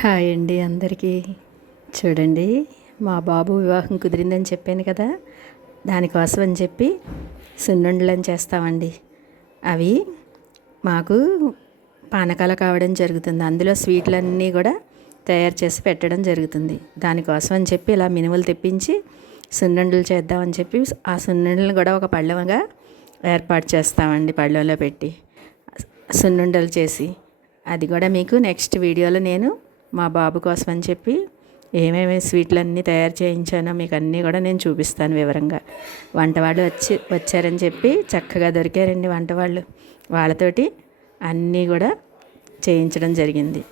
Hi అండి అందరికీ. చూడండి, మా బాబు వివాహం కుదిరిందని చెప్పాను కదా, దానికోసం అని చెప్పి సున్నుండలని చేస్తామండి. అవి మాకు పానకాల కావడం జరుగుతుంది. అందులో స్వీట్లన్నీ కూడా తయారు చేసి పెట్టడం జరుగుతుంది. దానికోసం అని చెప్పి ఇలా మినుములు తెప్పించి సున్నుండలు చేద్దామని చెప్పి ఆ సున్నుండలను కూడా ఒక పళ్ళెంగా ఏర్పాటు చేస్తామండి. పళ్ళెంలో పెట్టి సున్నుండలు చేసి అది కూడా మీకు నెక్స్ట్ వీడియోలో నేను మా బాబు కోసం అని చెప్పి ఏమేమి స్వీట్లన్నీ తయారు చేయించానో మీకు అన్నీ కూడా నేను చూపిస్తాను వివరంగా. వంటవాళ్ళు వచ్చారని చెప్పి చక్కగా దొరికారండి వంటవాళ్ళు. వాళ్ళతోటి అన్నీ కూడా చేయించడం జరిగింది.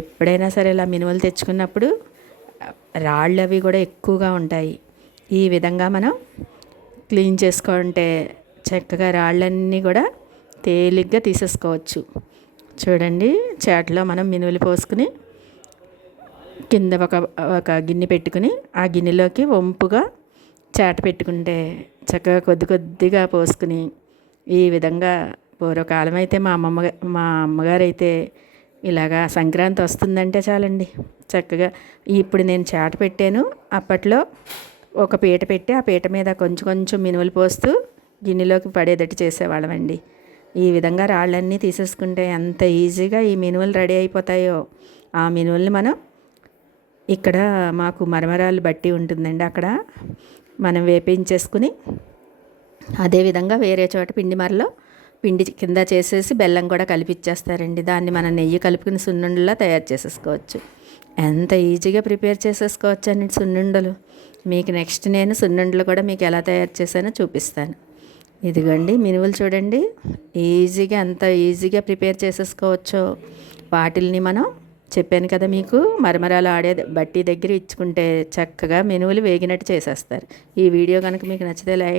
ఎప్పుడైనా సరే ఇలా మినుములు తెచ్చుకున్నప్పుడు రాళ్ళు అవి కూడా ఎక్కువగా ఉంటాయి. ఈ విధంగా మనం క్లీన్ చేసుకుంటే చక్కగా రాళ్ళన్నీ కూడా తేలిగ్గా తీసేసుకోవచ్చు. చూడండి, చేటలో మనం మినుములు పోసుకుని కింద ఒక గిన్నె పెట్టుకుని ఆ గిన్నెలోకి వంపుగా చేట పెట్టుకుంటే చక్కగా కొద్ది కొద్దిగా పోసుకుని ఈ విధంగా పూర్వకాలం అయితే మా అమ్మగారు అయితే ఇలాగా సంక్రాంతి వస్తుందంటే చాలండి చక్కగా ఇప్పుడు నేను చేట పెట్టాను. అప్పట్లో ఒక పీట పెట్టి ఆ పీట మీద కొంచెం కొంచెం మినుములు పోస్తూ గిన్నెలోకి పడేటట్టు చేసేవాళ్ళమండి. ఈ విధంగా రాళ్ళన్నీ తీసేసుకుంటే ఎంత ఈజీగా ఈ మినుములు రెడీ అయిపోతాయో. ఆ మినుముల్ని మనం ఇక్కడ మాకు మరమరాలు బట్టి ఉంటుందండి, అక్కడ మనం వేపించేసుకుని అదేవిధంగా వేరే చోట పిండి కింద చేసేసి బెల్లం కూడా కలిపిచ్చేస్తారండి. దాన్ని మనం నెయ్యి కలుపుకుని సున్నుండలా తయారు చేసేసుకోవచ్చు. ఎంత ఈజీగా ప్రిపేర్ చేసేసుకోవచ్చు అండి సున్నుండలు. మీకు నెక్స్ట్ నేను సున్నుండలు కూడా మీకు ఎలా తయారు చేశానో చూపిస్తాను. ఇదిగోండి మినుములు చూడండి, ఎంత ఈజీగా ప్రిపేర్ చేసేసుకోవచ్చో. వాటిల్ని మనం చెప్పాను కదా మీకు, మరమరాలు ఆడే బట్టి దగ్గర ఇచ్చుకుంటే చక్కగా మినుములు వేగినట్టు చేసేస్తారు. ఈ వీడియో కనుక మీకు నచ్చితే లైక్